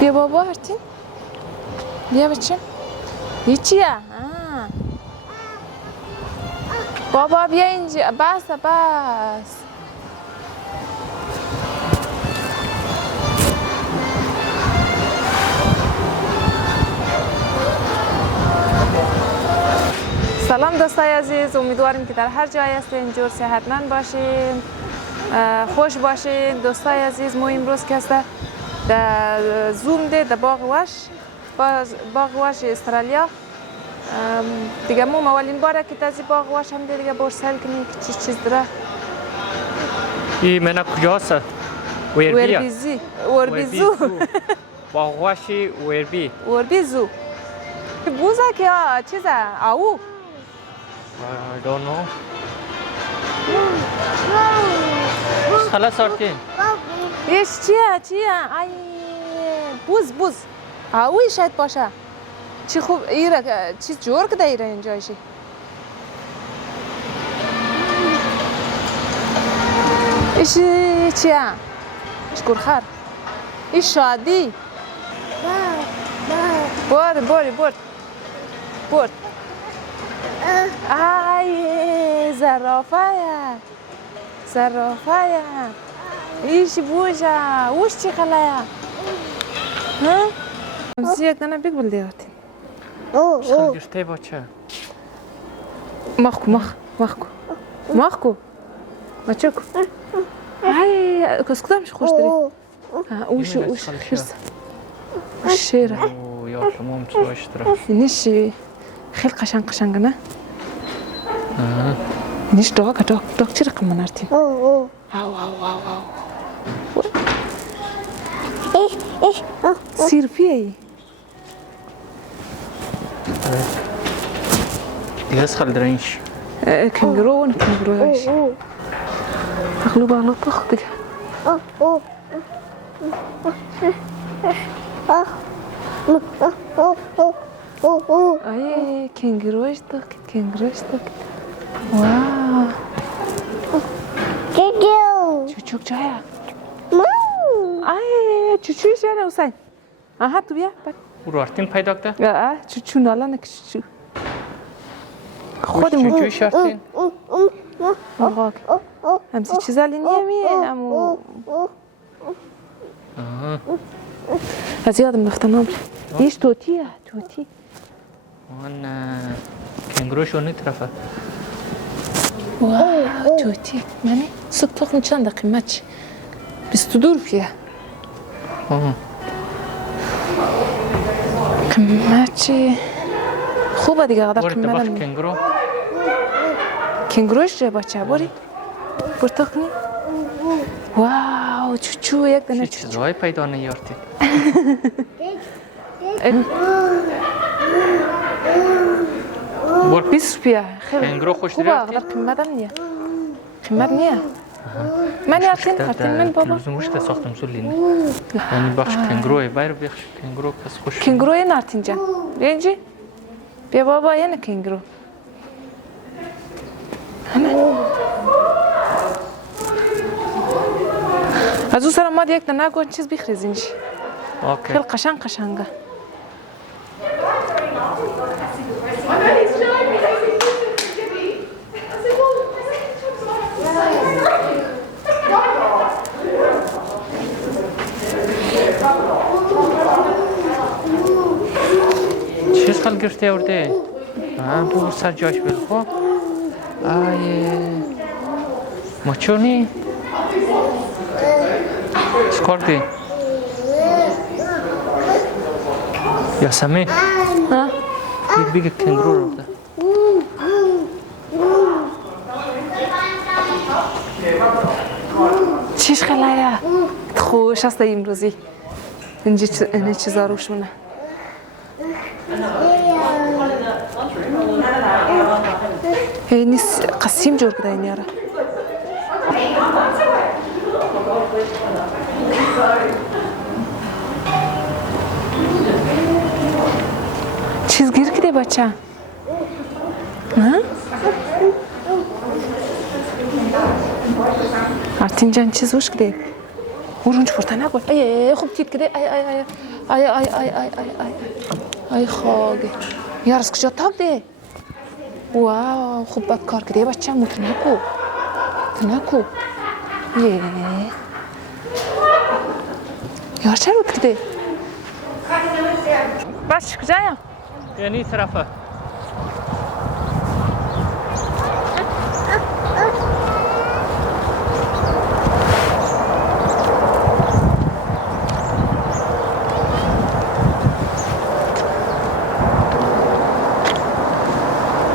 بیا بابا آرتین بیا بچه هیچیه بابا بیا اینجا بس سلام دوستای عزیز، امیدواریم که در هر جای هستین اینجور صحتمند باشین، خوش باشین. دوستای عزیز، ما امروز که هسته در زوم ده در باغ وش استرالیا دیگه. ما اولین باره که تازی باغ وش هم دیگه بورسل کنیم که چیز داره. این منا کجاست؟ وربیزو باغ وش وربیزو بوزه که چیزه او I don't know. خلاص آرتین. ایش چیه؟ ای بوز اوی شاید باشه. چی خوب ایره چیز جور کده ایره اینجایشی. ایش چیه؟ شکر خیر. ایش شادی. برد. ای زرافه ایش بوجه وش چی خلایا ها امسی یک دانه بیگ بلده آتین خلگشته باچه مخکو مچکو ای کس کدامش خوش داری اوش خیرسه شیره یا شما چی باش داره اینش خیلی قشنگ نه نیش داغ چی رقم من آرتین او سیرپیه ای دیگه از خل درینش کنگروهش اغلو پخ دیگه ای کنگروهش داغ واو چوچوک جایا ای چوچوی شده حسین آها تو بیا او آرتین پیدا کرده؟ چوچو نالانه که چوچو خودمون چوچوی شارتین؟ مرغاک همسی چیزا لینیه امو از یادم رفتم نامش ایش توتی آن کنگروش اونی طرفه واو توتی منی سوک تخم چند قیمت چی 22 روپیه قیمت چی خوبه دیگه قدر قیمت کنگرو کنگروش جا بچه باری برتاقنی واو چوچو یک دانه چی چیزهای پیدا نیارتی بر 20 روپیه خیلی کنگرو خوش خوبه قدر قیمت نیه من آرتین من بابا تلویزیون ساختم سولینی یعنی بخش کنگروه بایر بخش کنگرو کس خوش کنگروه آرتین جان بینجی بیا بابا یه کنگرو از اون سر ما یک دانه گوشت چیز بخریزینش خیلی قشنگه چیز خل گرفته ورده بو سر جاش بلخو ای مچونی چکار دی یاسمی بیگ کنگرو رفته چیش خلایه خوش هسته امروزی اینجا چیزا روش مونه نیست قسیم جور کده این یاره چیز گیر کده بچه آرتین جان چیز وش کده ورونج پرتا نگو خوب تید کده ای خاگه یارس کجا تاک ده واو خوب بد کار کرده بچه مو تنکو یه یار چه رو کرده بچه کجایم یعنی طرفه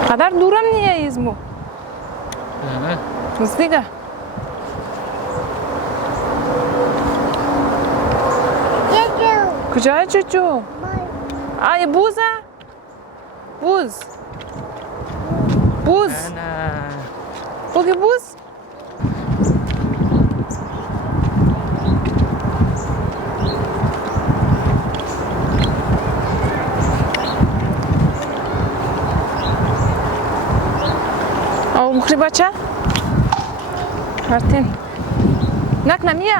قدر دورم نیه ایزمو نزدیکه کجای چوچو؟ آیا بوزه؟ بوز بگی بوز؟ او مخری بچه؟ مرتین نک نمیه؟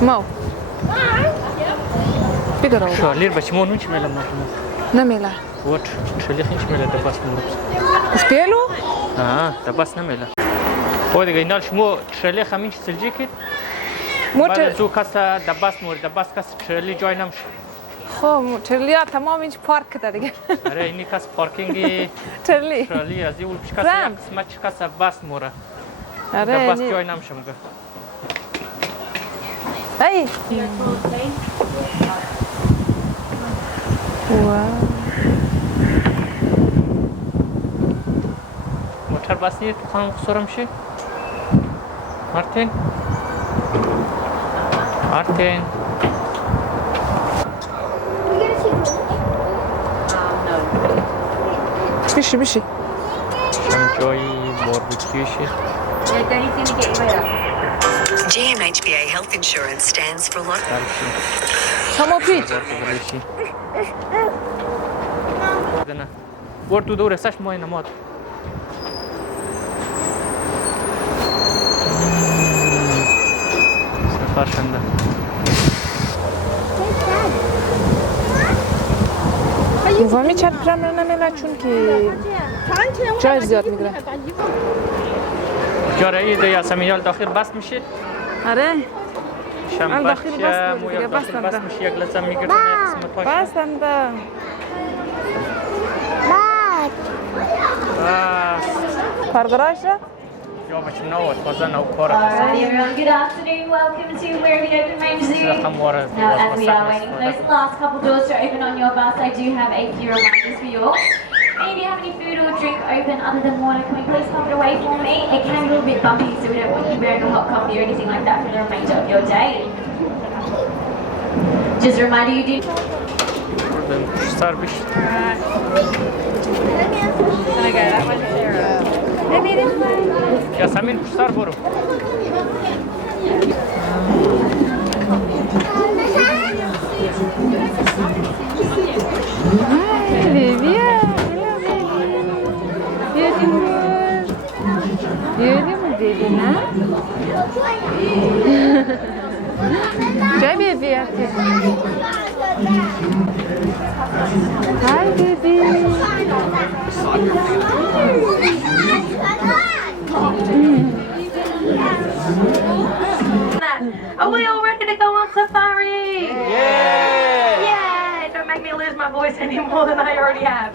ماو بگرو شالیر بچه مونون چی میلم نمیله وات شالیر خیش میله دباس نمیلم اسپیلو؟ دباس نمیله او دیگه اینال شما شالیر خمینش سلجی کد بعد از او کس دباس مورد دباس کس شالیر جای نمشه خب ترلی ها تمام اینج پارک کده دیگه آره اینی کس پارکینگی ترلی شالیر از این کس یک قسمت کس باس موره دباس جای نمشه مگه Hey! Wow! موتر بس نیست تو خانم خسورم شی؟ مارتین؟ بشی جایی باربیکیوشی GMHBA Health Insurance stands for a lot. Come on, Pete. Word to do research more in a mod. Safashanda. مفهمی چند پرام رو نمیله چون که جای زیاد میگیره جاره ایده یا سمیال داخل بس میشه؟ آره شم داخل بس مو یک داخل بس میشه یک لحظه میگیره قسمت پاش بستنده بس پرگراش را؟ یا بچه نواد بازه نو کاره Alrighty everyone, good afternoon. Welcome to Werribee Open Range Zoo. Now as we are waiting for those last couple doors to open on your bus, I do have a few reminders for you all. And if you have any food or drink open other than water, can we please pop it away for me? It can be a little bit bumpy, so we don't want you wearing a hot coffee or anything like that for the remainder of your day. Just a reminder, you do... Start bish. Can I go that one, Sarah? Maybe this way. Ya Samin start برو. Baby, ne? Jai baby aate. Hi baby. Are we all ready to go on safari? Yeah! Yay! Don't make me lose my voice any more than I already have.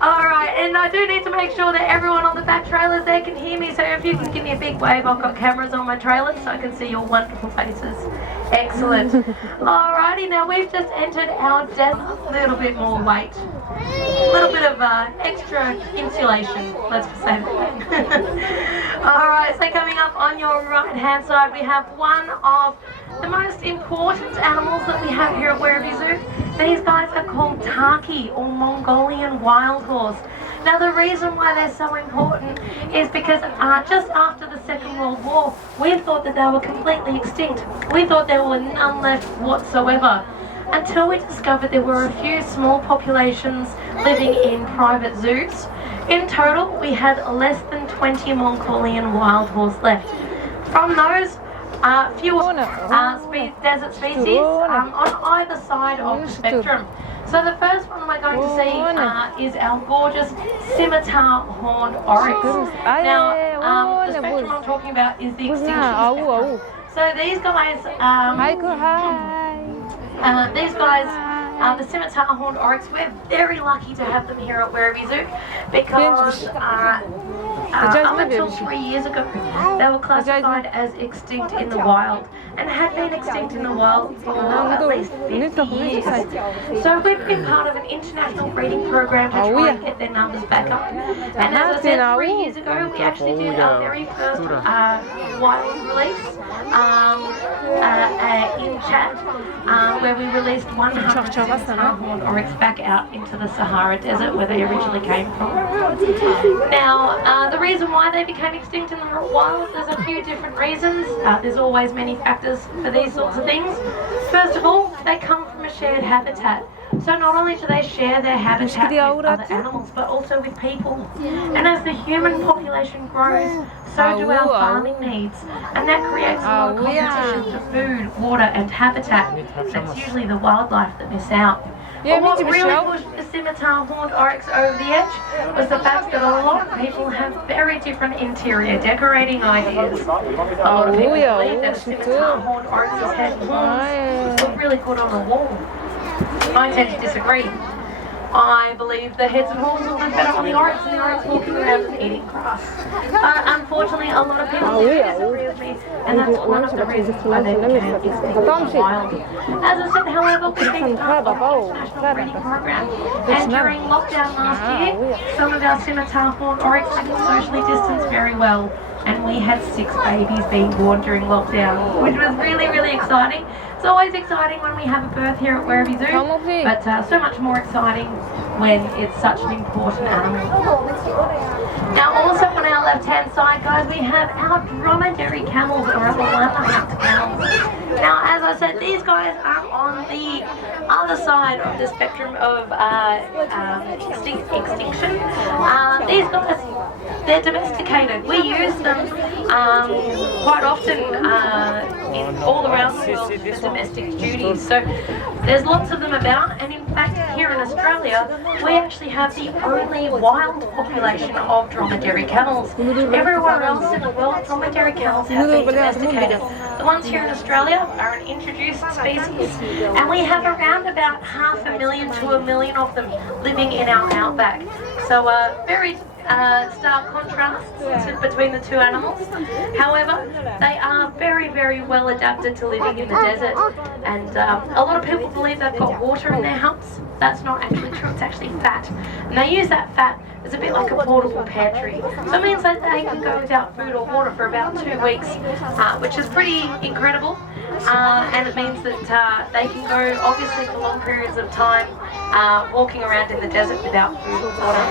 Alright, and I do need to make sure that everyone on the back trailers there can hear me, so if you can give me a big wave, I've got cameras on my trailers so I can see your wonderful faces. Excellent. Alrighty, now we've just entered our desert. A little bit more weight. A little bit of extra insulation, let's say that. Alright, so coming up on your right hand side we have one of the most important animals that we have here at Werribee Zoo. These guys are called Taki, or Mongolian wild horse. Now the reason why they're so important is because just after the Second World War we thought that they were completely extinct. We thought there were none left whatsoever. until we discovered there were a few small populations living in private zoos. In total, we had less than 20 Mongolian wild horse left. From those, few desert species on either side of the spectrum. So the first one we're going to see is our gorgeous scimitar horned oryx. Now, the spectrum I'm talking about is the extinction spectrum. So these guys, the scimitar horned oryx, we're very lucky to have them here at Werribee Zoo because up until 3 years ago they were classified as extinct in the wild and had been extinct in the wild for at least 50 years. So we've been part of an international breeding program to try and get their numbers back up. And as I said, 3 years ago we actually did our very first wild release in Chad, where we released 100 scimitar horned oryx back out into the Sahara Desert where they originally came from. Now, the reason why they became extinct in the wild, there's a few different reasons. There's always many factors for these sorts of things. First of all, they come from a shared habitat. So not only do they share their habitat with other animals, but also with people. And as the human population grows, so do our farming needs. And that creates a lot of competition for food, water and habitat. That's usually the wildlife that miss out. But what really pushed the scimitar horned oryx over the edge was the fact that a lot of people have very different interior decorating ideas. A lot of people believe that a scimitar horned oryx's head and horns look really good on the wall. I tend to disagree. I believe the heads and horns will look better on the oryx and the oryx walking around and eating grass. Unfortunately, a lot of people disagree with me, and that's one of the reasons why they became extinct in the wild. As I said, however, we've been part of the international breeding program, and during lockdown last year, some of our scimitar horned oryx didn't socially distance very well, and we had 6 babies being born during lockdown, which was really, really exciting. It's always exciting when we have a birth here at Werribee Zoo, but so much more exciting when it's such an important animal. Now also on our left-hand side, guys, we have our dromedary camels, or our llama camels. Now, as I said, these guys are on the other side of the spectrum of extinction. These guys, they're domesticated. We use them quite often in all around the world for domestic duties. So there's lots of them about, and in fact here in Australia we actually have the only wild population of dromedary camels. Everywhere else in the world, dromedary camels have been domesticated. The ones here in Australia are an introduced species, and we have around about 500,000 to 1 million of them living in our outback. So very stark contrasts between the two animals. However, they are very, very well adapted to living in the desert, and a lot of people believe they've got water in their humps. That's not actually true, it's actually fat. And they use that fat as a bit like a portable pantry. So it means that they can go without food or water for about 2 weeks, which is pretty incredible. And it means that they can go obviously for long periods of time walking around in the desert without food or water.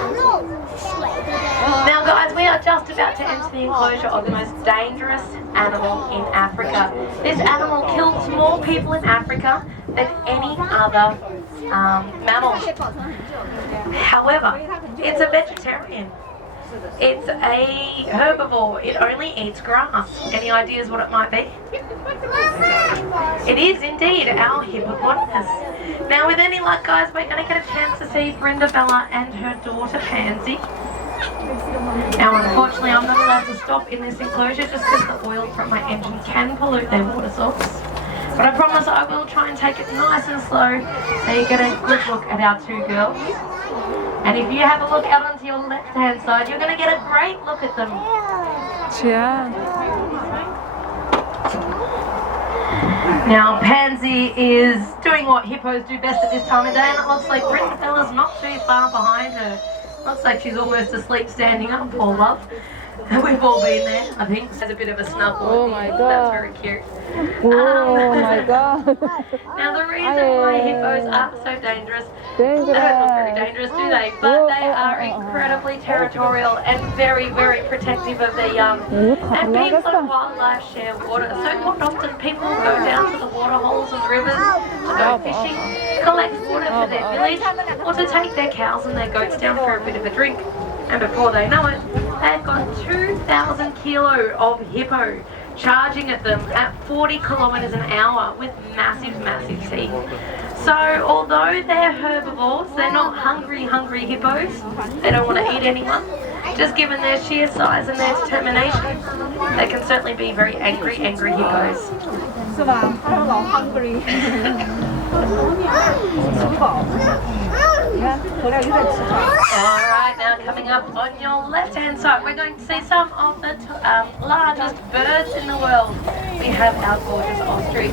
Now guys, we are just about to enter the enclosure of the most dangerous animal in Africa. This animal kills more people in Africa than any other mammal. However, it's a vegetarian. It's a herbivore. It only eats grass. Any ideas what it might be? It is indeed our hippopotamus. Now with any luck, guys, we're going to get a chance to see Brenda Bella and her daughter Pansy. Now unfortunately I'm not allowed to stop in this enclosure just because the oil from my engine can pollute their water source. But I promise I will try and take it nice and slow so you get a good look at our 2 girls. And if you have a look out onto your left hand side, you're going to get a great look at them. Yeah. Now Pansy is doing what hippos do best at this time of day, and it looks like Brenda Bella's not too far behind her. Looks like she's almost asleep standing up, poor love. We've all been there, I think. There's a bit of a snuggle. Oh my God. That's very cute. Oh my God. Now the reason why hippos are so dangerous, they don't look very dangerous, do they? But they are incredibly territorial and very, very protective of their young. And people and wildlife share water. So quite often people go down to the water holes and rivers to go fishing, collect water for their village, or to take their cows and their goats down for a bit of a drink. And before they know it, they've got 2,000 kilo of hippo charging at them at 40 kilometres an hour with massive, massive teeth. So although they're herbivores, they're not hungry hippos. They don't want to eat anyone. Just given their sheer size and their determination, they can certainly be very angry hippos. Alright, now coming up on your left-hand side, we're going to see some of the largest birds in the world. We have our gorgeous ostrich.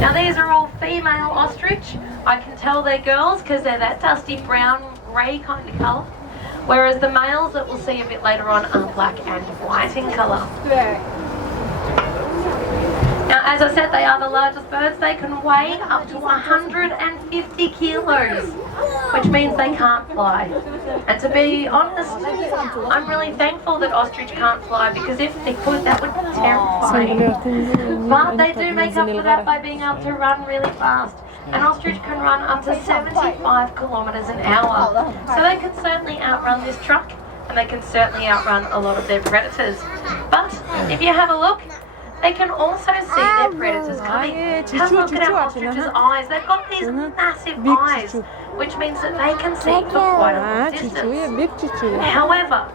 Now these are all female ostrich. I can tell they're girls because they're that dusty brown grey kind of colour. Whereas the males that we'll see a bit later on are black and white in colour. Now, as I said, they are the largest birds. They can weigh up to 150 kilos, which means they can't fly. And to be honest, I'm really thankful that ostrich can't fly, because if they could, that would be terrifying. But they do make up for that by being able to run really fast. An ostrich can run up to 75 kilometres an hour. So they can certainly outrun this truck, and they can certainly outrun a lot of their predators. But if you have a look, they can also see their predators coming. Have a look at our ostrich's eyes. They've got these massive eyes, which means that they can see for quite a long distance. However,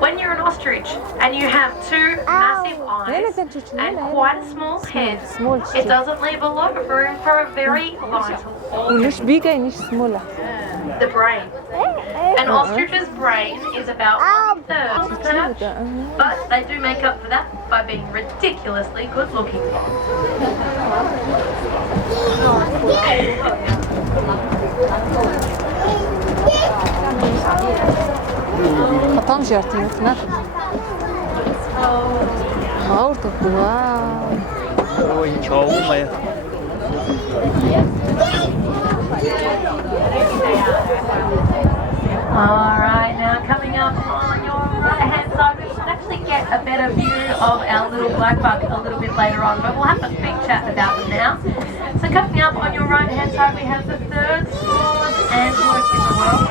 when you're an ostrich and you have two massive eyes and quite a small head, it doesn't leave a lot of room for a very vital organ, the brain. An ostrich's brain is about 1/3 perch, but they do make up for that by being ridiculously good looking. Tam žertynės, ne? Auto, wow. Ôi, chó mày. Alright, now coming up on your right hand side, we should actually get a better view of our little black buck a little bit later on, but we'll have a big chat about them now. So coming up on your right hand side, we have the third smallest antelope in the world.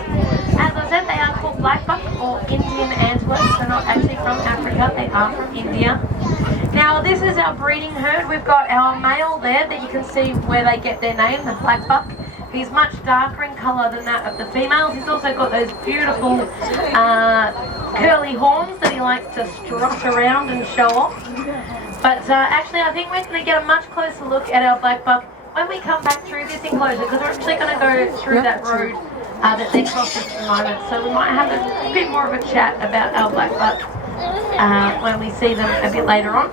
As I said, they are called black buck or Indian antelopes. They're not actually from Africa, they are from India. Now this is our breeding herd. We've got our male there that you can see where they get their name, the black buck. He's much darker in colour than that of the females. He's also got those beautiful curly horns that he likes to strut around and show off. But actually I think we're going to get a much closer look at our black buck when we come back through this enclosure, because we're actually going to go through that road that they're crossing at the moment. So we might have a bit more of a chat about our black buck when we see them a bit later on.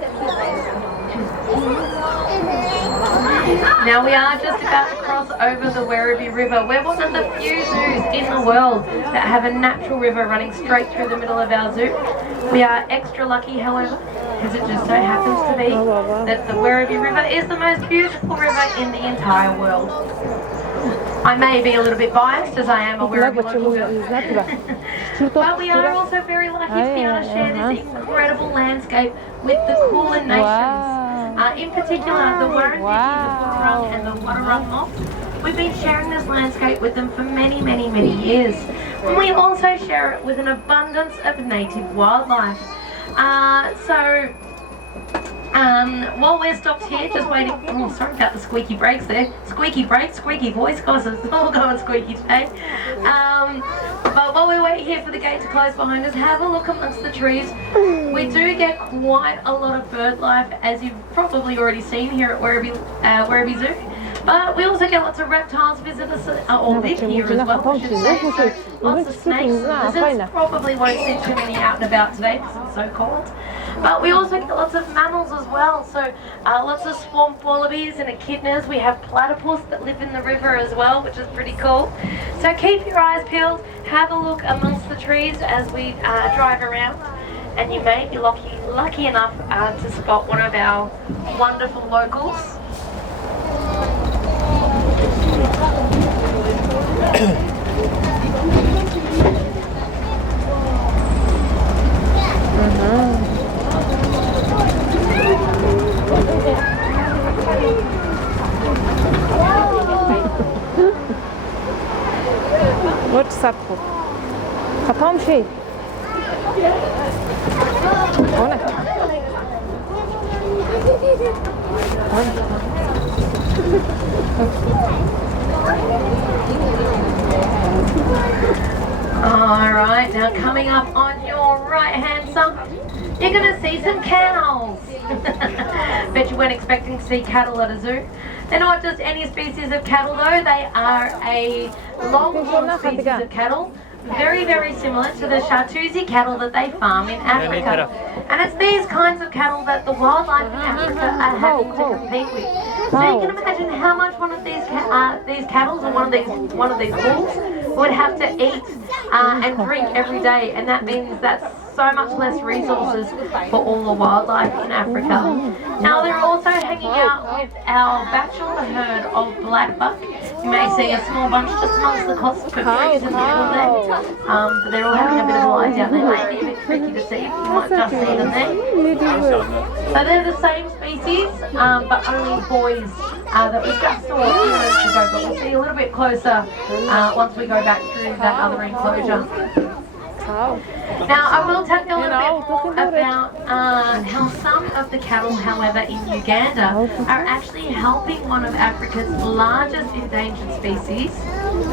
Now we are just about to cross over the Werribee River. We're one of the few zoos in the world that have a natural river running straight through the middle of our zoo. We are extra lucky, however, because it just so happens to be that the Werribee River is the most beautiful river in the entire world. I may be a little bit biased, as I am a Werribee local girl. But we are also very lucky to be able to share this incredible landscape with the Kulin Nations. In particular, the werribee, the Boonwurrung and the Wadawurrung moths. We've been sharing this landscape with them for many, many, many years. And we also share it with an abundance of native wildlife. While we're stopped here, just waiting, oh sorry about the squeaky brakes there, squeaky brakes, squeaky voice, guys, it's all going squeaky today. But while we wait here for the gate to close behind us, have a look amongst the trees. We do get quite a lot of bird life, as you've probably already seen here at Werribee Zoo. But we also get lots of reptiles visit us, or live here as well, I should say. So lots of snakes and lizards. Probably won't see too many out and about today because it's so cold. But we also get lots of mammals as well. So lots of swamp wallabies and echidnas. We have platypus that live in the river as well, which is pretty cool. So keep your eyes peeled. Have a look amongst the trees as we drive around. And you may be lucky enough to spot one of our wonderful locals. What's up? خطام شيء هنا Alright, now coming up on your right hand side, you're going to see some cows. Bet you weren't expecting to see cattle at a zoo. They're not just any species of cattle though, they are a long-horn species of cattle. Very, very similar to the Chartreuse cattle that they farm in Africa. And it's these kinds of cattle that the wildlife in Africa are having to compete with. So you can imagine how much one of these cattle or one of these bulls would have to eat and drink every day, and that means that's so much less resources for all the wildlife in Africa. Now they're also hanging out with our bachelor herd of blackbuck. You may see a small bunch just amongst the copse trees in the middle there. But they're all having a bit of a lie down. They may be a bit tricky to see, you might just see them there. So they're the same species, but only boys that we just saw a few minutes ago, but we'll see a little bit closer once we go back through that other enclosure. Now, I will tell you a little bit more about how some of the cattle, however, in Uganda are actually helping one of Africa's largest endangered species,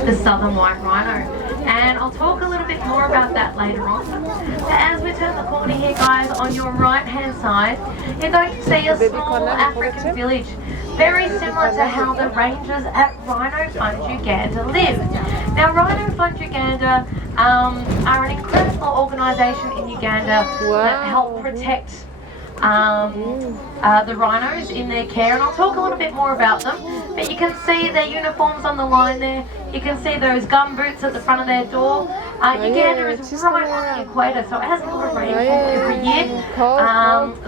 the southern white rhino. And I'll talk a little bit more about that later on. So as we turn the corner here, guys, on your right-hand side, you're going to see a small African village, very similar to how the rangers at Rhino Fund Uganda live. Now, Rhino Fund Uganda are an incredible organisation in Uganda that help protect the rhinos in their care, and I'll talk a little bit more about them. But you can see their uniforms on the line there. You can see those gum boots at the front of their door. Uganda is right on the equator, so it has a lot of rainfall every year.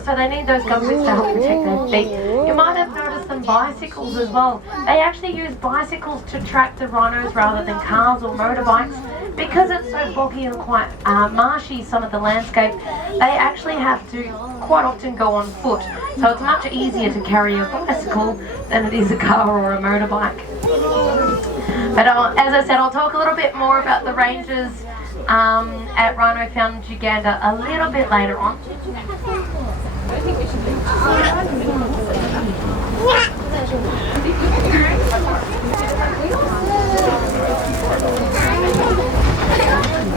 So they need those gum boots to help protect their feet. You might have noticed some bicycles as well. They actually use bicycles to track the rhinos rather than cars or motorbikes. Because it's so boggy and quite marshy, some of the landscape, they actually have to quite often go on foot. So it's much easier to carry a bicycle than it is a car or a motorbike. But as I said, I'll talk a little bit more about the rangers at Rhino Fund Uganda a little bit later on.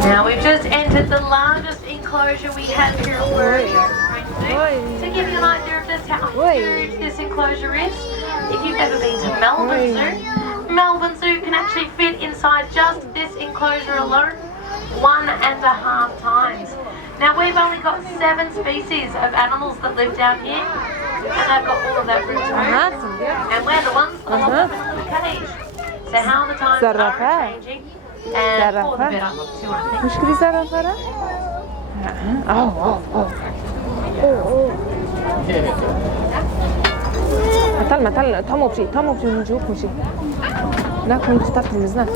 Now we've just entered the largest enclosure we have here at werribee. To give you an idea of just how huge this enclosure is, if you've ever been to Melbourne Zoo can actually fit inside just this enclosure alone 1.5 times. Now we've only got 7 species of animals that live down here, and they've got all of that room to move, and we're the ones that are in the cage. So how the times are changing, and for the better too, I think. مشكلة زرافة؟ مثلا تمو بشي نجوك مشي. لا كنت تفتح المزنة.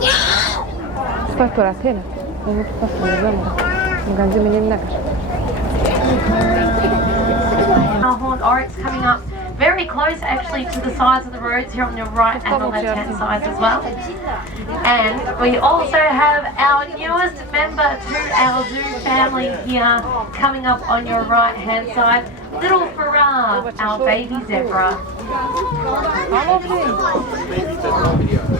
تفتح راسينا. تفتح المزنة. نقدر منين نكر. Our horned oryx coming up very close actually to the sides of the roads here on your right and the left hand side as well. And we also have our newest member to our zoo family here coming up on your right hand side, little Farah, our baby zebra.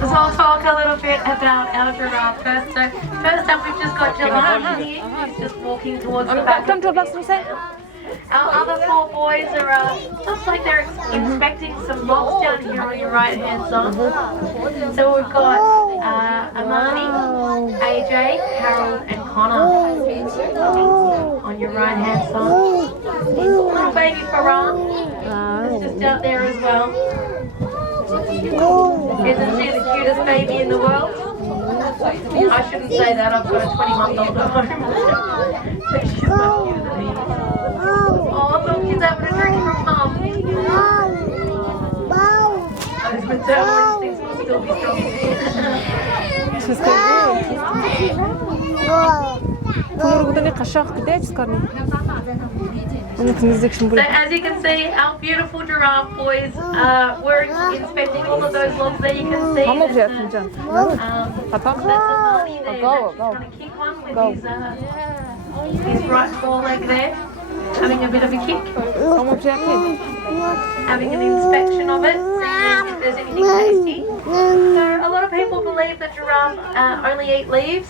So I'll talk a little bit about our giraffe first. So first up we've just got Jelani here, who's just walking towards the back of the Our other 4 boys are, looks like they're inspecting some logs down here on your right hand side. So we've got Amani, AJ, Harold and Connor on your right hand side. Little baby Farah is just out there as well. Isn't she the cutest baby in the world? I shouldn't say that, I've got a 20-month-old at home. But she's so cute. Oh, look, he's having a drink from Mum. Those maternal instincts will still be strong in So as you can see, our beautiful giraffe boys were inspecting all of those logs there. You can see that's a Marnie there that's trying to kick one with his right foreleg there, having a bit of a kick, having an inspection of it, seeing if there's anything tasty. So a lot of people believe that giraffes only eat leaves.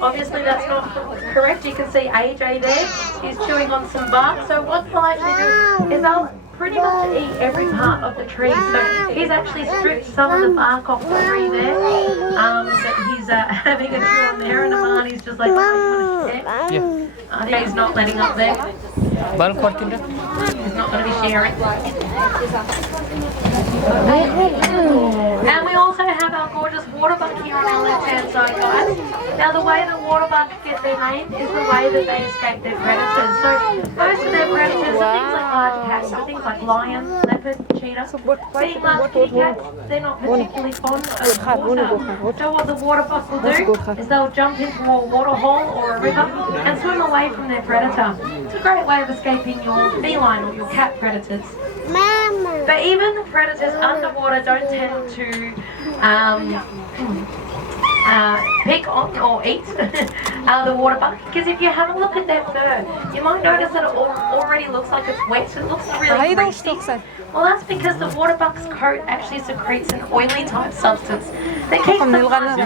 Obviously that's not correct. You can see AJ there, he's chewing on some bark. So what they'll actually do is they'll pretty much eat every part of the tree. So he's actually stripped some of the bark off the tree there, that he's having a chew on there, and Amani's just like, oh, you want to share? He's not letting up there. He's not going to be sharing. And we also have our gorgeous water buck here on our left-hand side, guys. Now, the way the water bucks get their name is the way that they escape their predators. So, most of their predators are things like large cats, so things like lion, leopard, cheetah. Being large kitty cats, they're not particularly fond of water. So what the water buck will do is they'll jump into a water hole or a river and swim away from their predator. It's a great way of escaping your feline or your cat predators. But even the predators underwater don't tend to pick on or eat the water buck, because if you have a look at their fur, you might notice that it already looks like it's wet, so it looks really greasy. Well, that's because the water buck's coat actually secretes an oily type substance that keeps the blood nice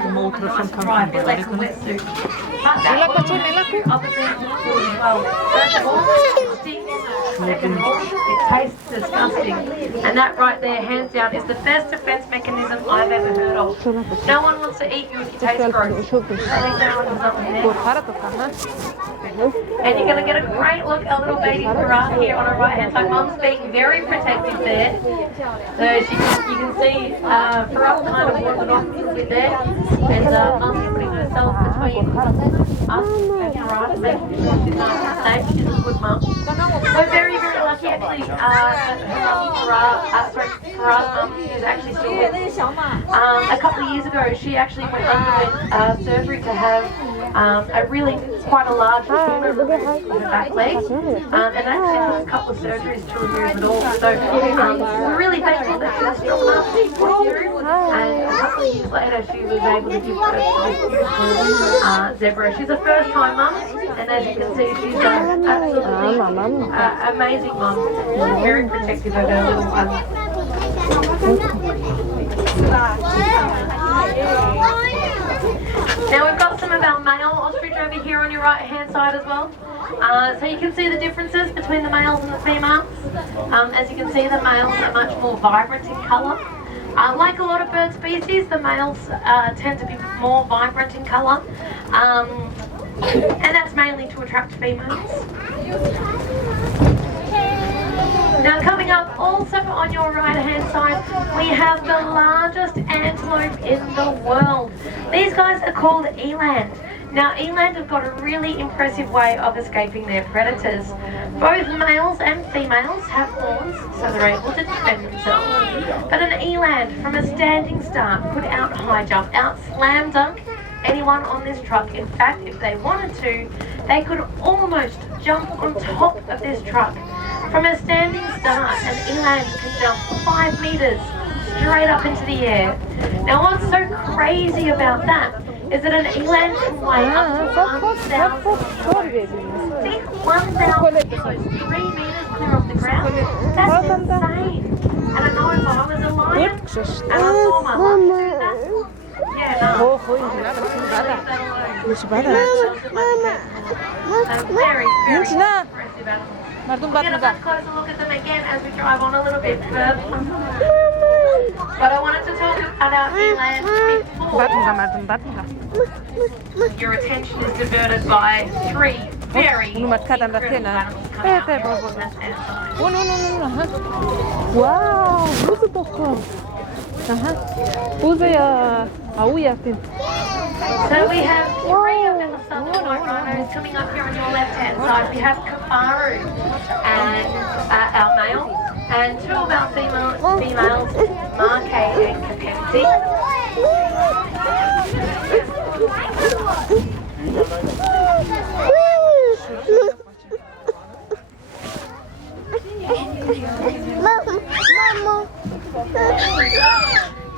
and dry, a bit like a wetsuit. But that oil other things as well. First of all, it stinks. Second of all, it tastes disgusting. And that right there, hands down, is the best defense mechanism I've ever heard of. No one wants to eat you if you taste gross. I think that one is up there. And you're going to get a great look at little baby Farah here on her right hand side. Mum's being very protective there. So you can see Farah kind of walking off a little bit there. And Mum's putting herself between us and Farah to make sure she's nice and safe. She's a good mum. We're very, very lucky actually that Farah's mum is actually still with us. A couple of years ago, she actually went underwent surgery to have a really quite a large tumor removed from her back leg, and actually took a couple of surgeries to remove it all. So we're really thankful that she was strong enough to push through, and a couple of years later she was able to give birth to this beautiful zebra. She's a first-time mum, and as you can see, she's an absolutely amazing mum. She's very protective of her little one. Now we've got some of our male ostrich over here on your right hand side as well. So you can see the differences between the males and the females. As you can see, the males are much more vibrant in colour. Like a lot of bird species, the males tend to be more vibrant in colour. And that's mainly to attract females. Now coming up also on your right hand side, we have the largest antelope in the world. These guys are called eland. Now eland have got a really impressive way of escaping their predators. Both males and females have horns, so they're able to defend themselves. But an eland from a standing start could out high jump, out slam dunk anyone on this truck. In fact, if they wanted to, they could almost jump on top of this truck. From a standing start, an eland can jump 5 meters straight up into the air. Now what's so crazy about that is that an eland can weigh up to 1,000 kilos. See, 1,000 kilos, 3 meters clear off the ground. That's insane. And I know if I was a lion and I saw my lion do that, yeah, no. I'm very, very impressive animal. We're going to have a closer look at them again as we drive on a little bit further. But I wanted to talk about our eland before your attention is diverted by 3 very Bunu marcata da incredible cena. animals coming up Até here bom. on that side. Oh, não. Uau, muito bom. Usa a uia, tem. So we have three of the southern white rhinos coming up here on your left-hand side. We have Kafaru and our male, and two of our females, Marquet and Kapemsi.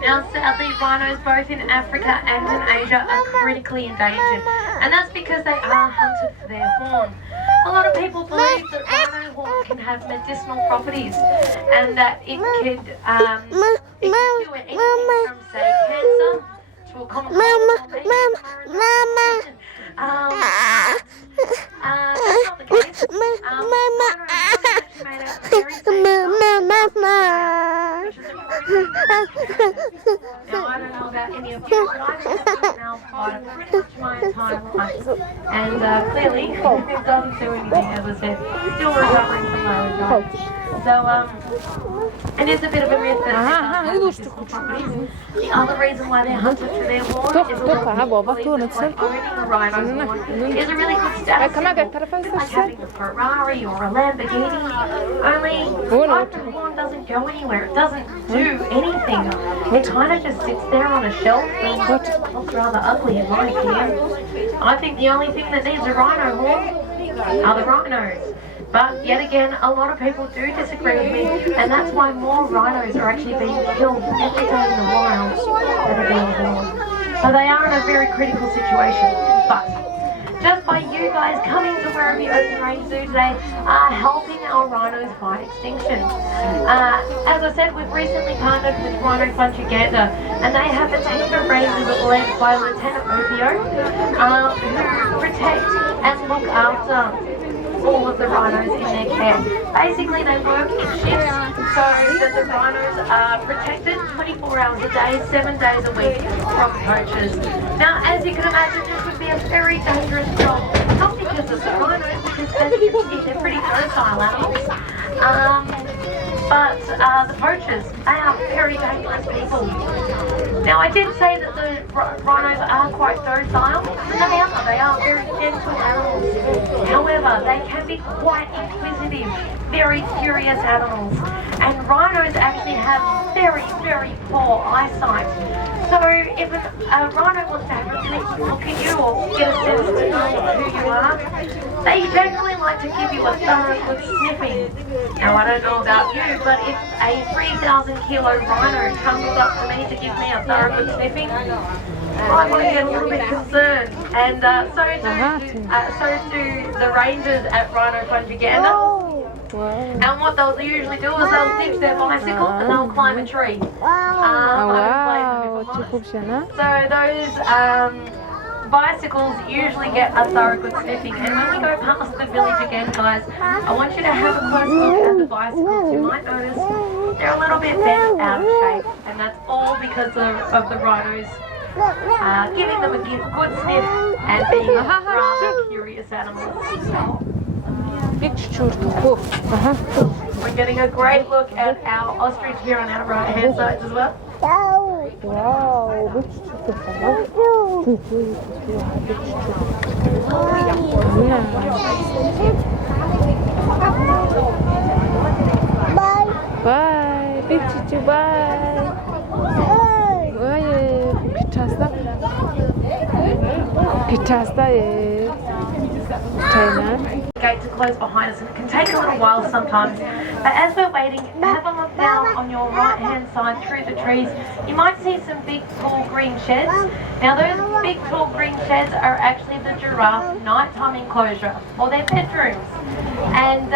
Now, sadly, rhinos both in Africa and in Asia are critically endangered, and that's because they are hunted for their horn. A lot of people believe that rhino horn can have medicinal properties, and that it could cure anything from, say, cancer to a common cold. That's not the case. Rhino horn is actually made out of very Now, I don't know about any of you, but I've had a mouth fighter pretty much my entire life. And clearly, it doesn't do anything, as I said. Still recovering from laryngitis. So, it is a bit of a myth that they don't have medicinal properties. The other reason why they're hunted for their horn is a lot of people believe that owning a rhino's horn is a really good status symbol, like having a Ferrari or a Lamborghini. Only rhino horn doesn't go anywhere. It doesn't do anything. It kind of just sits there on a shelf and looks rather ugly in my opinion. I think the only thing that needs a rhino horn are the rhinos. But yet again, a lot of people do disagree with me, and that's why more rhinos are actually being killed every day in the wild than are being born. So they are in a very critical situation. But just by you guys coming to Werribee Open Range Zoo today are helping our rhinos fight extinction. As I said, we've recently partnered with Rhino Fund Uganda, and they have a team of rangers led by Lieutenant Opio, who protect and look after all of the rhinos in their care. Basically, they work in shifts so that the rhinos are protected 24 hours a day, 7 days a week from poachers. Now, as you can imagine, this would be a very dangerous job, not because of the rhinos, because as you can see, they're pretty docile animals. But the poachers, they are very dangerous people. Now, I did say that the rhinos are quite docile. They are very gentle animals. However, they can be quite inquisitive, very curious animals. And rhinos actually have very, very poor eyesight. So if a rhino wants to have a really look at you or get a sense to know who you are, they generally like to give you a thorough good sniffing. Now, I don't know about you, but if a 3,000 kilo rhino comes up to me to give me a thorough good sniffing, I might get a little bit concerned. And so do the rangers at Rhino Fund Uganda. And what they'll usually do is they'll ditch their bicycle and they'll climb a tree. So those bicycles usually get a thorough good sniffing. And when we go past the village again, guys, I want you to have a close look at the bicycles. You might notice they're a little bit bent out of shape, and that's all because of the rhinos giving them a good sniff and being rather curious animals. We're getting a great look at our ostrich here on our right hand side as well. Bye, big chichu, bye. Pitasta China. Gates are closed behind us and it can take a little while sometimes. But as we're waiting, have a look now on your right hand side through the trees. You might see some big tall green sheds. Now those big tall green sheds are actually the giraffe nighttime enclosure, or their bedrooms. And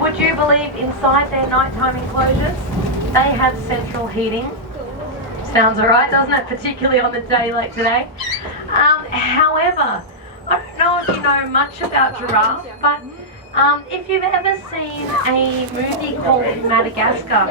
would you believe inside their nighttime enclosures they have central heating? Sounds alright, doesn't it? Particularly on the day like today. However, I don't know if you know much about giraffes, but if you've ever seen a movie called Madagascar,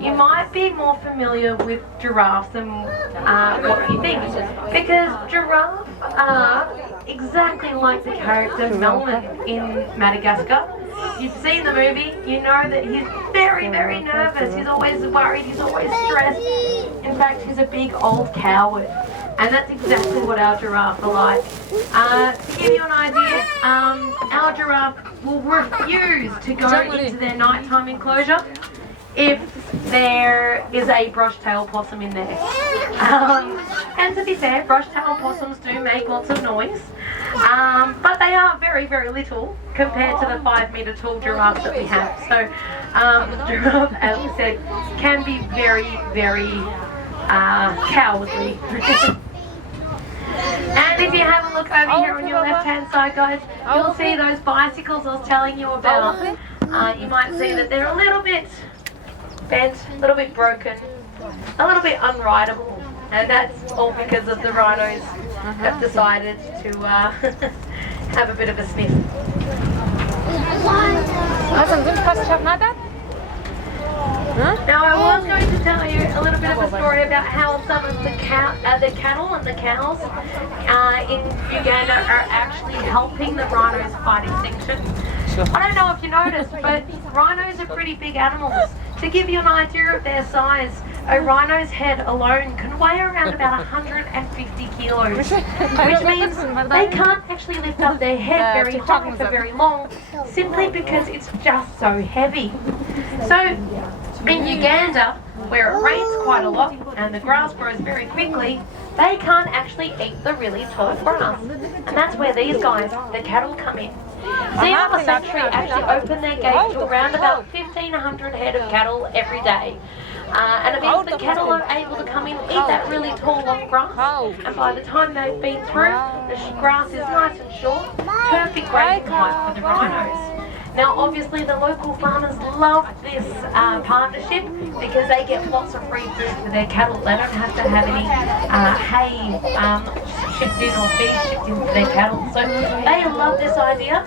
you might be more familiar with giraffes than what you think. Because giraffes are exactly like the character Melbourne in Madagascar. If you've seen the movie, you know that he's very, very nervous. He's always worried, he's always stressed. In fact, he's a big old coward. And that's exactly what our giraffe are like. To give you an idea, our giraffe will refuse to go into their nighttime enclosure if there is a brush-tailed possum in there. And to be fair, brush-tailed possums do make lots of noise, but they are very, very little compared to the 5-metre tall giraffes that we have. So giraffe, as we said, can be very, very cowardly. And if you have a look over here on your left-hand side, guys, you'll see those bicycles I was telling you about. You might see that they're a little bit bent, a little bit broken, a little bit unrideable, and that's all because of the rhinos have decided to have a bit of a sniff. Now I was going to tell you a little bit of a story about how some of the cattle and the cows in Uganda are actually helping the rhinos fight extinction. I don't know if you noticed, but rhinos are pretty big animals. To give you an idea of their size, a rhino's head alone can weigh around about 150 kilos, which means they can't actually lift up their head very high for very long, simply because it's just so heavy. So in Uganda, where it rains quite a lot and the grass grows very quickly, they can't actually eat the really tall grass. And that's where these guys, the cattle, come in. Sea Sanctuary actually open their gates to around about 1,500 head of cattle every day. And it means the cattle are able to come in, eat that really tall long grass, and by the time they've been through, the grass is nice and short, perfect grazing height for the rhinos. Now obviously the local farmers love this partnership because they get lots of free food for their cattle. They don't have to have any hay shipped in or feed shipped in for their cattle. So they love this idea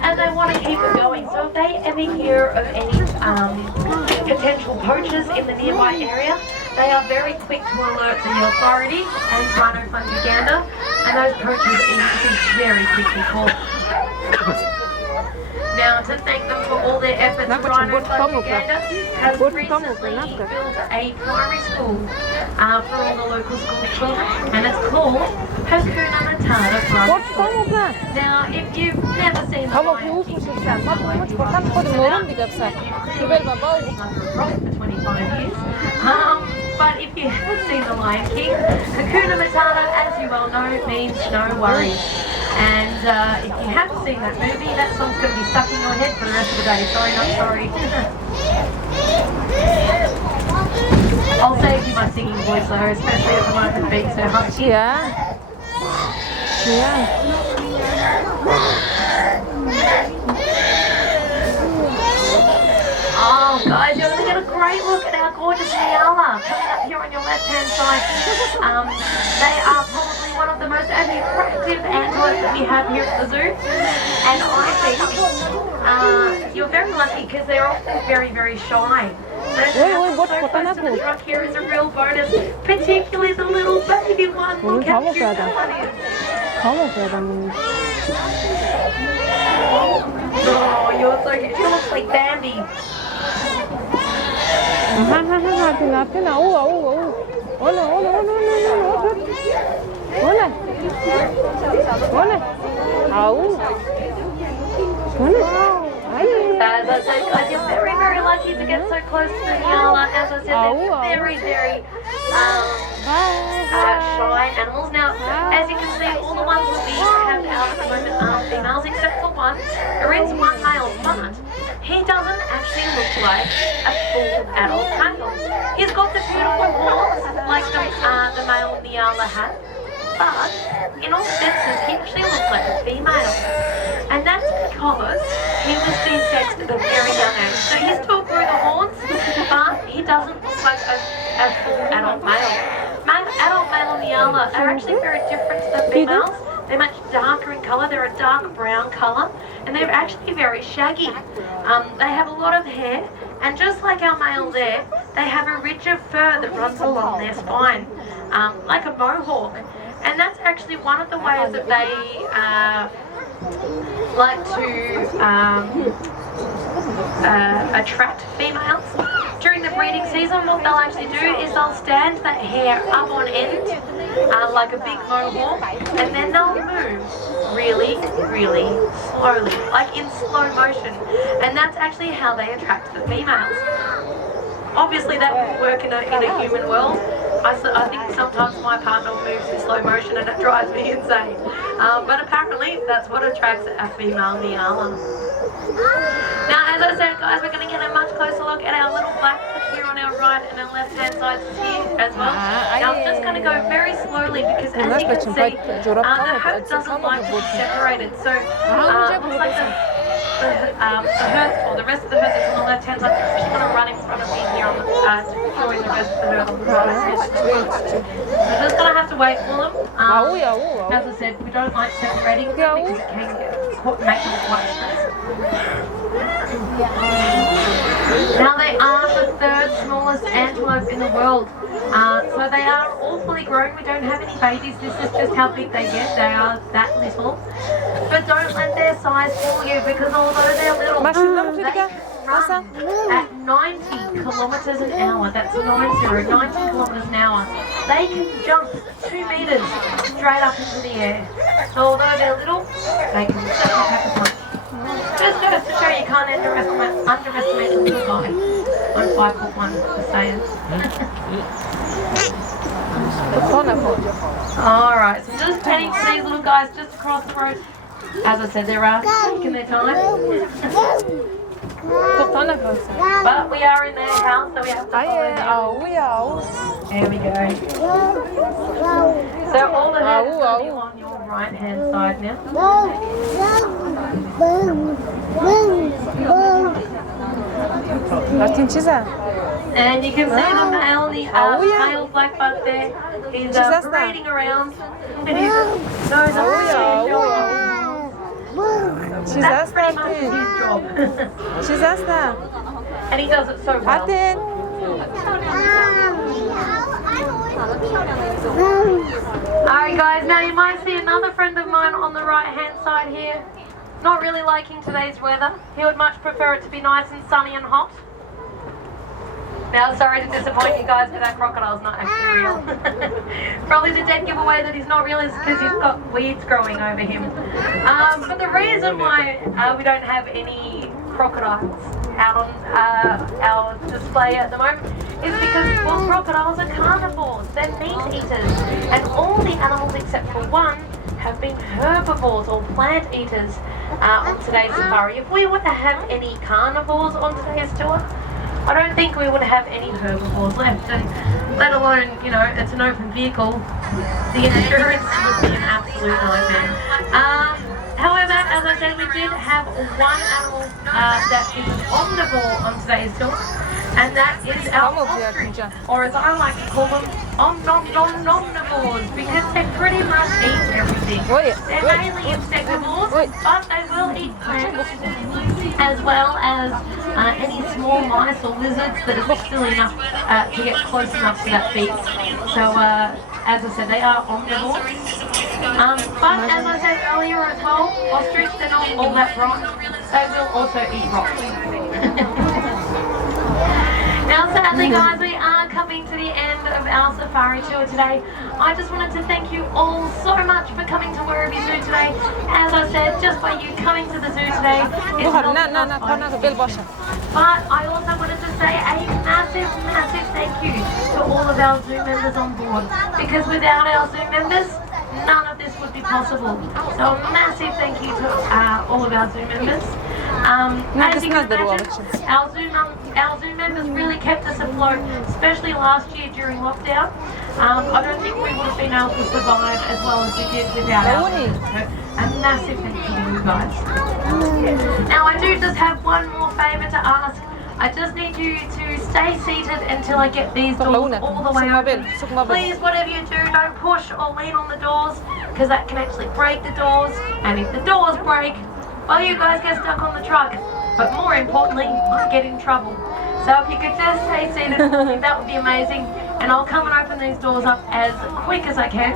and they want to keep it going. So if they ever hear of any potential poachers in the nearby area, they are very quick to alert the authority and Rhino Fund Uganda, and those poachers are usually very quickly caught. Now, to thank them for all their efforts, Rhino Fund Uganda has recently built a primary school for all the local school children, and it's called Hakuna Matata Primary School. Now, if you've never seen the Lion King, for 25 years. But if you haven't seen The Lion King, Hakuna Matata, as you well know, means no worries. And if you haven't seen that movie, that song's going to be stuck in your head for the rest of the day. Sorry, not sorry. I'll save you my singing voice though, especially at the moment being so husky. Yeah. Oh guys, you're going to get a great look at our gorgeous Nyala coming up here on your left-hand side. They are probably one of the most attractive antelopes that we have here at the zoo. And I think you're very lucky because they're often very, very shy. So so close to the truck here is a real bonus, particularly the little baby one. Look how cute that one is. Oh, you're so cute. She looks like Bambi. As I said, guys, you're very, very lucky to get so close to the Nyala. As I said, they're very, very shy animals. Now, as you can see, all the ones that we have out at the moment are females, except for one. There is one male, but he doesn't actually look like a full adult male. He's got the beautiful horns like the male Nyala has, but in all senses, he actually looks like a female. And that's because he was de-sexed at a very young age. So he still grew the horns, but he doesn't look like a full adult male. Adult male Nyala are actually very different to the females. They're much darker in colour, they're a dark brown colour, and they're actually very shaggy. They have a lot of hair, and just like our male there, they have a ridge of fur that runs along their spine, like a mohawk. And And that's actually one of the ways that they like to attract females. During the breeding season, what they'll actually do is they'll stand that hair up on end like a big mohawk, and then they'll move really, really slowly, like in slow motion. And that's actually how they attract the females. Obviously that won't work in a human world. I think sometimes my partner moves in slow motion and it drives me insane. But apparently that's what attracts a female Nyala. Now, as I said, guys, we're going to get a much closer look at our little black foot here on our right and our left-hand side here as well. Now, I'm just going to go very slowly because, as you can see, the hood doesn't like to be separated. So, looks like the rest of the hood that's on the left-hand side, she's going to run in front of me here on the join the rest of the hood on the right. So we're just going to have to wait for them. As I said, we don't like separating them because it can make them quite stressed. Now they are the third smallest antelope in the world. So they are all fully grown. We don't have any babies. This is just how big they get. They are that little. But don't let their size fool you because although they're little, they can run at 90 kilometers an hour. That's 90 kilometers an hour. They can jump 2 meters straight up into the air. So although they're little, they can certainly pack a punch. Just goes to show you can't underestimate a little guy. I'm 5'1", just saying. Alright, so just heading to these little guys just across the road. As I said, they're taking their time. But we are in their house, so we have to follow them. There we go. So all the heads will be on your right hand side now. And you can see the male, male black buck there. He's parading around. And his nose up That's pretty much his job. And he does it so well. Alright guys, now you might see another friend of mine on the right hand side here. Not really liking today's weather. He would much prefer it to be nice and sunny and hot. Now, sorry to disappoint you guys, but that crocodile's not actually real. Probably the dead giveaway that he's not real is because he's got weeds growing over him. But the reason why we don't have any crocodiles out on our display at the moment is because, well, crocodiles are carnivores. They're meat eaters. And all the animals except for one have been herbivores or plant eaters on today's safari. If we were to have any carnivores on today's tour, I don't think we would have any herbivores left, and let alone, you know, it's an open vehicle, the insurance would be an absolute nightmare. However, as I said, we did have one animal that is an omnivore on today's tour, and that is our ostrich, or as I like to call them, omnivores, because they pretty much eat everything. They're mainly insectivores, but they will eat plants, as well as any small mice or lizards that are silly enough to get close enough to that feast. So, as I said, they are omnivores. But as I said earlier as well, ostrich, they're not all that rotten. They will also eat rocks. Now, sadly, guys, we are coming to the end of our safari tour today. I just wanted to thank you all so much for coming to Werribee Zoo today. As I said, just by you coming to the zoo today, it's helping us. But I also wanted to say a massive, massive thank you to all of our zoo members on board. Because without our zoo members, none of this would be possible. So a massive thank you to all of our zoo members. As you can imagine, our zoo members really kept us afloat, especially last year during lockdown. I don't think we would have been able to survive as well as we did without our zoo. So a massive thank you to you guys. Now I do just have one more favour to ask. I just need you to stay seated until I get these doors all the way open. Please, whatever you do, don't push or lean on the doors, because that can actually break the doors. And if the doors break, well, you guys get stuck on the truck. But more importantly, I get in trouble. So if you could just stay seated for me, that would be amazing. and I'll come and open these doors up as quick as I can.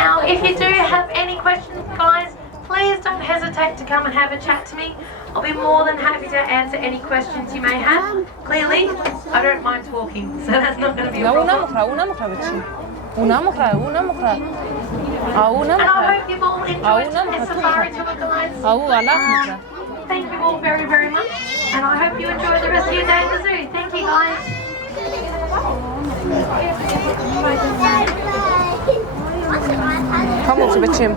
Now, if you do have any questions, guys, please don't hesitate to come and have a chat to me. I'll be more than happy to answer any questions you may have. Clearly, I don't mind talking, so that's not going to be a problem. And I hope you've all enjoyed the safari tour, guys. Thank you all very, very much. And I hope you enjoy the rest of your day at the zoo. Thank you, guys. Pomóc بچیم.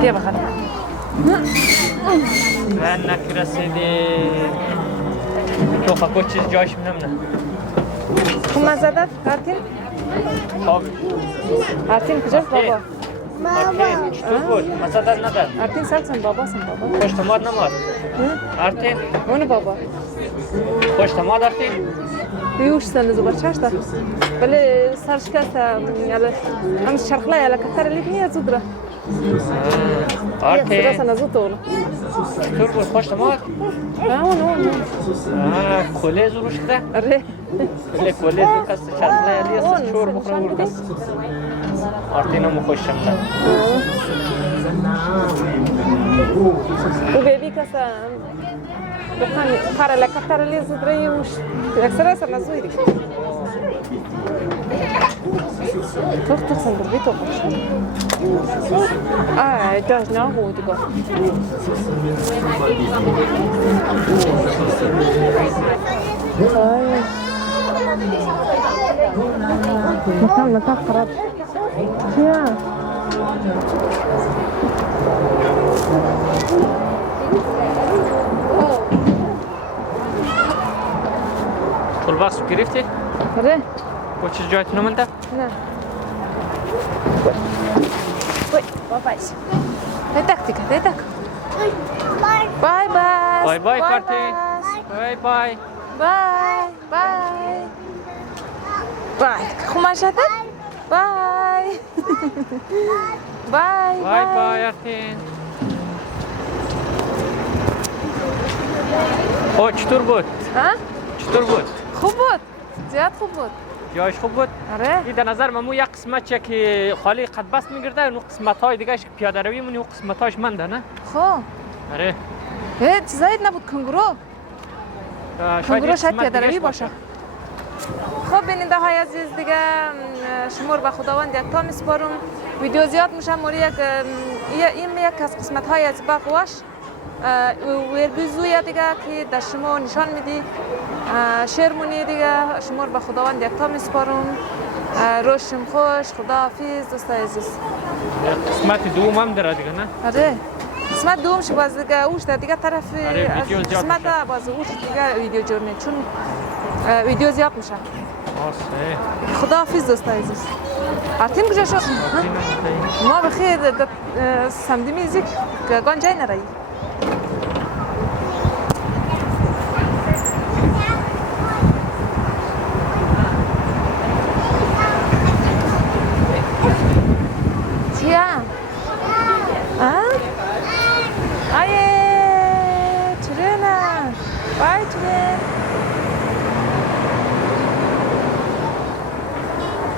بیا بخدا. من نکرسیدی. تو خب چیز جایش نمی‌نه. خب مزدت آرتین؟ خب. آرتین کجاست بابا؟ آرتین چطور بود؟ مزدت نداد. آرتین سلسن باباسن بابا. خوشت ماد نماد. آرتین. اونو بابا. خوشت ماد آرتین. يوش سنزو برشاشتا بل سرشكاس على امس شرخلا على كثر اللي فيها زدرة آرتین زدرة سنزوتونا چطور بود؟ خوشت ماد؟ اون کله زروش کده؟ اره کله زور کس شرخلا علی است شور بخوره ور کس آرتین هم خوشم نه و بیبی کسا دكان قارة لك كثر اللي زدرة وش أكثر سنزوي دي تغسل بالبيت وقش جاهز ناهو دقا مكان خراب يا الباص گرفتی؟ آره و چیز جایت نمونده؟ نه وای بابایش دیدک دیدک بای بای بای بای کارتین بای بای بای بای بای خماشتت بای بای بای بای آرتین او چطور بود؟ ها؟ چطور بود؟ خوب بود زیاد خوب بود جایش خوب بود؟ آره این در نظر من یک قسمت که خالی قد بست میگرده اون قسمت های دیگه که پیاده روی مونی اون قسمت هاش منده نه؟ خب آره چیزایی نبود کنگرو کنگرو شاید پیاده روی باشه خب بیننده های عزیز دیگه شمار به خداوند یک تا میسپارم ویدیو زیاد میشه موری یک از قسمت های از باقواش werribee زویا دیگه که در شما نشان میدی شیرمونی دیگه شما به خداوند یک تا میسپارم روشم خوش خداحافظ دوستای عزیز قسمت دوم هم داره دیگه نه؟ آره قسمت دوم ش باز دیگه اوش در دیگه طرف قسمت باز اوش دیگه ویدیو جور نه چون ویدیو زیاد میشه خداحافظ دوستای عزیز آرتین کجا شد؟ ما بخیر سمدی میزی که گان جای نرایی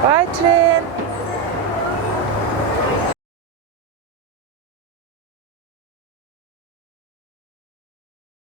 Bye, train.